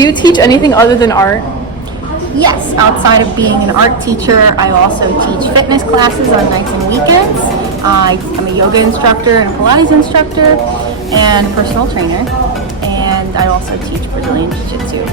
Do you teach anything other than art? Yes, outside of being an art teacher, I also teach fitness classes on nights and weekends. I'm a yoga instructor and a Pilates instructor and personal trainer. And I also teach Brazilian Jiu-Jitsu.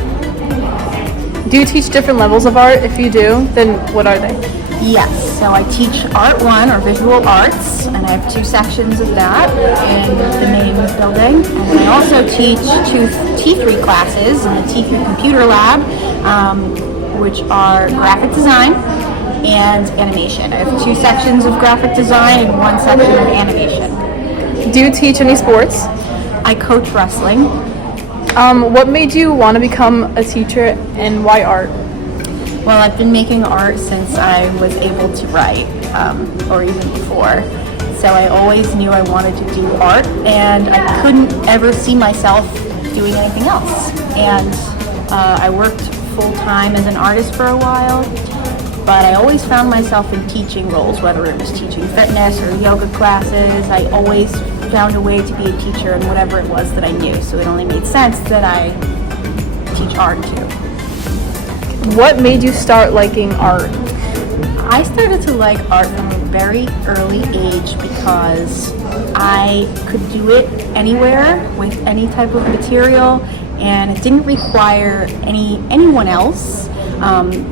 Do you teach different levels of art? If you do, then what are they? Yes, so I teach Art 1 or Visual Arts, and I have 2 sections of that in the main building. And I also teach 2 T3 classes in the T3 Computer Lab, which are graphic design and animation. I have 2 sections of graphic design and 1 section of animation. Do you teach any sports? I coach wrestling. What made you want to become a teacher and why art? Well, I've been making art since I was able to write, or even before. So I always knew I wanted to do art, and I couldn't ever see myself doing anything else. And I worked full-time as an artist for a while, but I always found myself in teaching roles, whether it was teaching fitness or yoga classes. I always found a way to be a teacher in whatever it was that I knew, so it only made sense that I teach art too. What made you start liking art? I started to like art from a very early age because I could do it anywhere with any type of material, and it didn't require anyone else.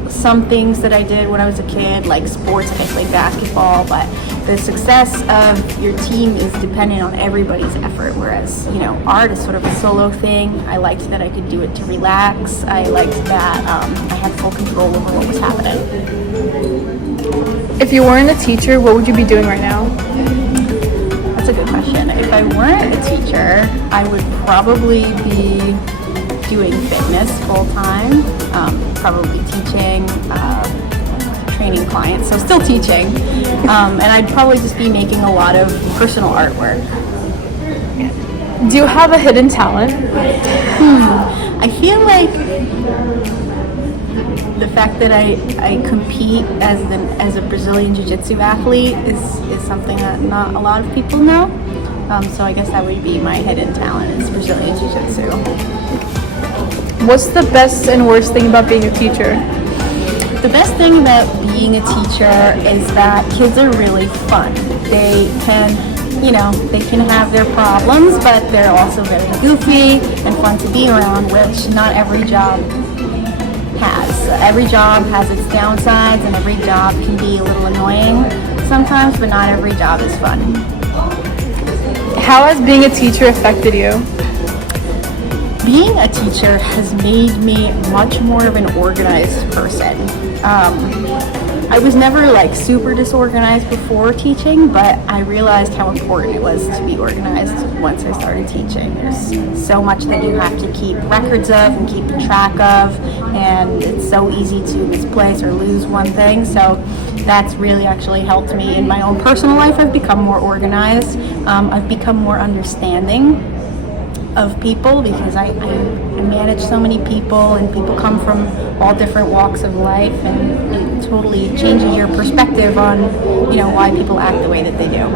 Some things that I did when I was a kid, like sports, I played basketball, but the success of your team is dependent on everybody's effort, whereas, art is sort of a solo thing. I liked that I could do it to relax. I liked that I had full control over what was happening. If you weren't a teacher, what would you be doing right now? That's a good question. If I weren't a teacher, I would probably be doing fitness full time, probably teaching, training clients, so still teaching, and I'd probably just be making a lot of personal artwork. Do you have a hidden talent? I feel like the fact that I compete as a Brazilian Jiu-Jitsu athlete is something that not a lot of people know, so I guess that would be my hidden talent is Brazilian Jiu-Jitsu. What's the best and worst thing about being a teacher? The best thing about being a teacher is that kids are really fun. They can have their problems, but they're also very goofy and fun to be around, which not every job has. Every job has its downsides, and every job can be a little annoying sometimes, but not every job is fun. How has being a teacher affected you? Being a teacher has made me much more of an organized person. I was never super disorganized before teaching, but I realized how important it was to be organized once I started teaching. There's so much that you have to keep records of and keep track of, and it's so easy to misplace or lose one thing. So that's really actually helped me in my own personal life. I've become more organized. I've become more understanding of people because I manage so many people, and people come from all different walks of life, and it totally changes your perspective on why people act the way that they do.